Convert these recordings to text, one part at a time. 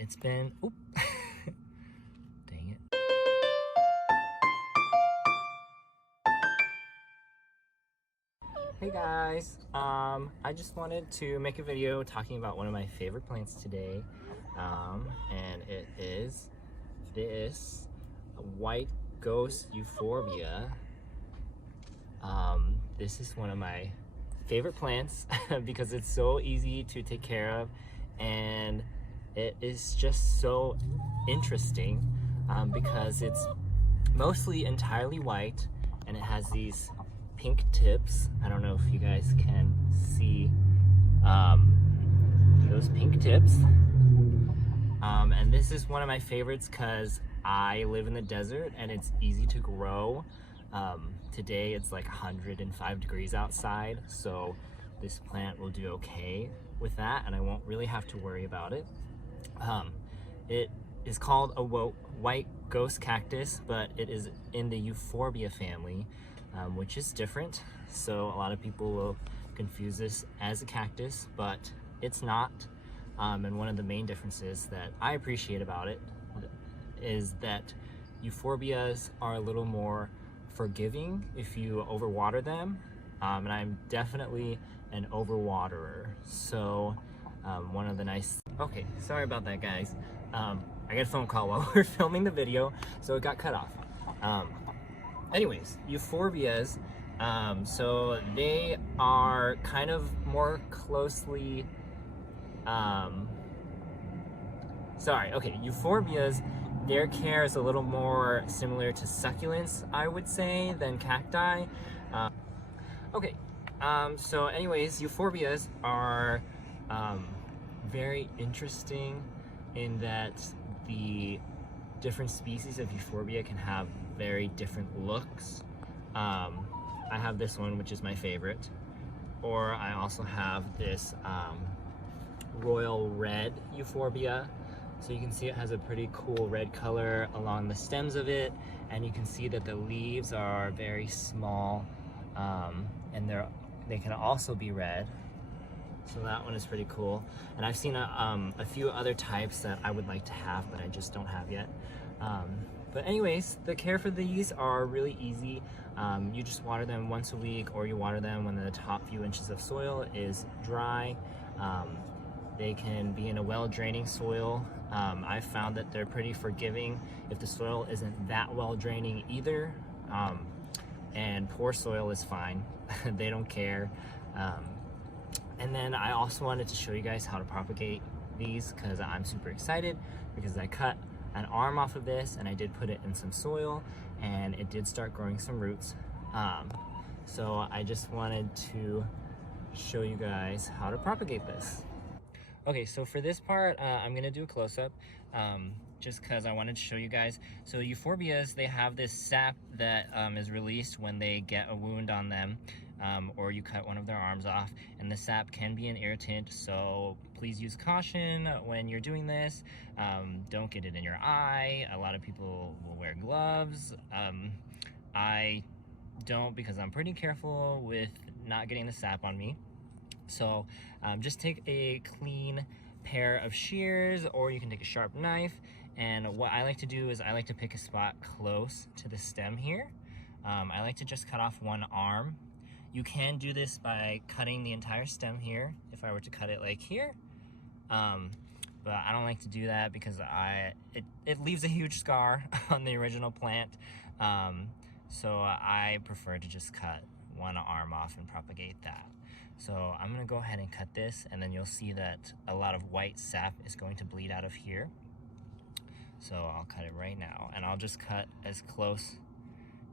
it's been, oop, dang it. Hey guys, I just wanted to make a video talking about one of my favorite plants today, and it is this white ghost Euphorbia. This is one of my favorite plants because it's so easy to take care of, and it is just so interesting because it's mostly entirely white and it has these pink tips. I don't know if you guys can see those pink tips. And this is one of my favorites because I live in the desert and it's easy to grow. Today it's like 105 degrees outside, so this plant will do okay with that and I won't really have to worry about it. It is called a white ghost cactus, but it is in the Euphorbia family, which is different. So a lot of people will confuse this as a cactus, but it's not. And one of the main differences that I appreciate about it is that Euphorbias are a little more forgiving if you overwater them. And I'm definitely an overwaterer. So one of the nice, okay, sorry about that guys. I got a phone call while we were filming the video, so it got cut off. Anyways, Euphorbias, so they are kind of more closely, Euphorbias, their care is a little more similar to succulents, I would say, than cacti. So anyways, Euphorbias are very interesting in that the different species of Euphorbia can have very different looks. I have this one, which is my favorite, or I also have this royal red Euphorbia. So you can see it has a pretty cool red color along the stems of it, and you can see that the leaves are very small, and they can also be red. So that one is pretty cool. And I've seen a few other types that I would like to have, but I just don't have yet. But anyways, the care for these are really easy. You just water them once a week, or you water them when the top few inches of soil is dry. They can be in a well-draining soil. I've found that they're pretty forgiving if the soil isn't that well-draining either. And poor soil is fine. They don't care. And then I also wanted to show you guys how to propagate these because I'm super excited because I cut an arm off of this and I did put it in some soil and it did start growing some roots. So I just wanted to show you guys how to propagate this. Okay, so for this part, I'm gonna do a close-up just because I wanted to show you guys. So Euphorbias, they have this sap that is released when they get a wound on them, or you cut one of their arms off, and the sap can be an irritant, so please use caution when you're doing this. Don't get it in your eye. A lot of people will wear gloves. I don't, because I'm pretty careful with not getting the sap on me. So just take a clean pair of shears, or you can take a sharp knife, and what I like to do is I like to pick a spot close to the stem here. I like to just cut off one arm. You can do this by cutting the entire stem here, if I were to cut it like here, but I don't like to do that because it leaves a huge scar on the original plant. So I prefer to just cut one arm off and propagate that. So I'm gonna go ahead and cut this, and then you'll see that a lot of white sap is going to bleed out of here. So I'll cut it right now, and I'll just cut as close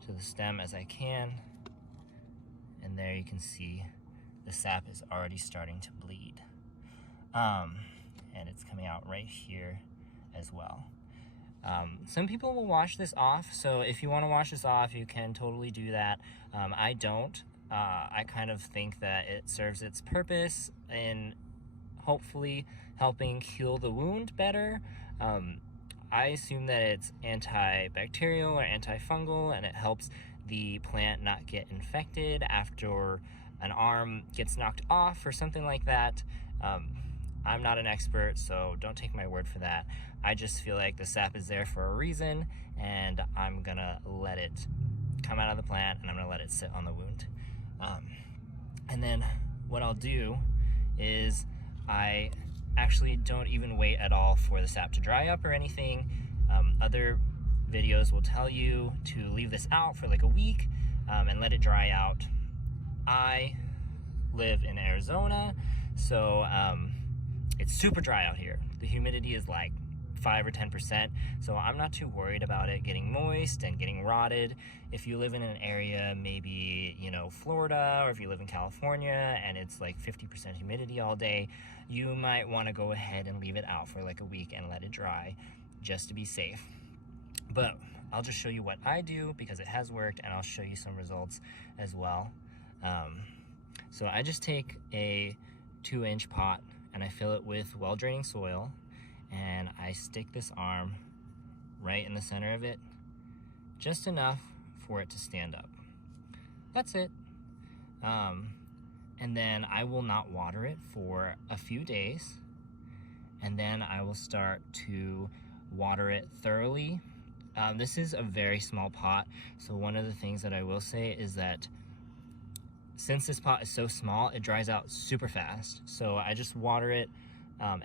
to the stem as I can. And there you can see the sap is already starting to bleed. And it's coming out right here as well. Some people will wash this off, so if you want to wash this off, you can totally do that. I don't. I kind of think that it serves its purpose in hopefully helping heal the wound better. I assume that it's antibacterial or antifungal, and it helps the plant not get infected after an arm gets knocked off or something like that. I'm not an expert, so don't take my word for that. I just feel like the sap is there for a reason, and I'm gonna let it come out of the plant, and I'm gonna let it sit on the wound. And then what I'll do is I actually don't even wait at all for the sap to dry up or anything. Other videos will tell you to leave this out for like a week and let it dry out. I live in Arizona, so it's super dry out here. The humidity is like 5 or 10%, so I'm not too worried about it getting moist and getting rotted. If you live in an area, maybe, you know, Florida, or if you live in California and it's like 50% humidity all day, you might want to go ahead and leave it out for like a week and let it dry just to be safe. But I'll just show you what I do because it has worked, and I'll show you some results as well. So I just take a 2-inch pot and I fill it with well-draining soil, and I stick this arm right in the center of it, just enough for it to stand up. That's it. And then I will not water it for a few days, and then I will start to water it thoroughly. This is a very small pot, so one of the things that I will say is that since this pot is so small, it dries out super fast. So I just water it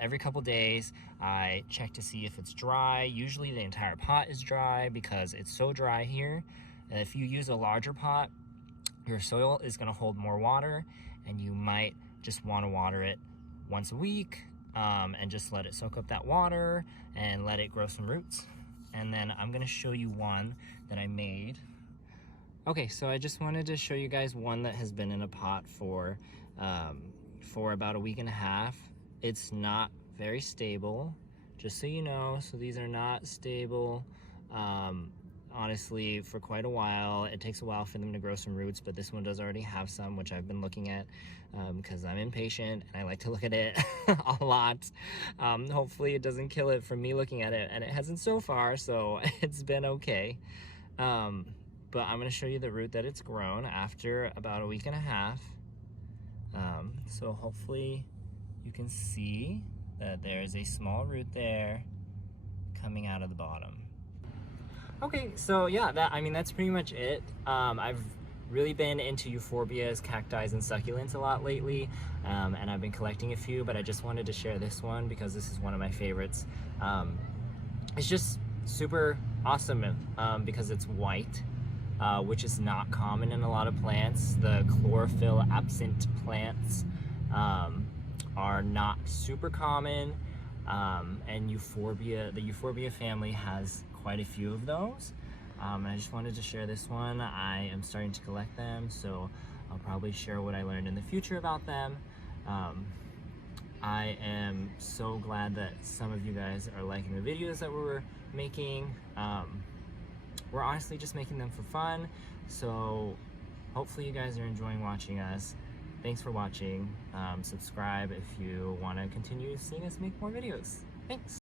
every couple days. I check to see if it's dry. Usually the entire pot is dry because it's so dry here. And if you use a larger pot, your soil is gonna hold more water, and you might just wanna water it once a week and just let it soak up that water and let it grow some roots. And then I'm gonna show you one that I made. Okay, so I just wanted to show you guys one that has been in a pot for about a week and a half. It's not very stable, just so you know. So these are not stable, honestly, for quite a while. It takes a while for them to grow some roots, but this one does already have some, which I've been looking at because I'm impatient and I like to look at it a lot. Hopefully it doesn't kill it from me looking at it, and it hasn't so far, so it's been okay. But I'm gonna show you the root that it's grown after about a week and a half. So hopefully you can see that there's a small root there coming out of the bottom. Okay, so yeah, that's pretty much it. I've really been into euphorbias, cacti, and succulents a lot lately, and I've been collecting a few, but I just wanted to share this one because this is one of my favorites. It's just super awesome because it's white. Which is not common in a lot of plants. The chlorophyll absent plants are not super common, and the Euphorbia family has quite a few of those. And I just wanted to share this one. I am starting to collect them, so I'll probably share what I learned in the future about them. I am so glad that some of you guys are liking the videos that we're making. We're honestly just making them for fun, so hopefully you guys are enjoying watching us. Thanks for watching. Subscribe if you want to continue seeing us make more videos. Thanks.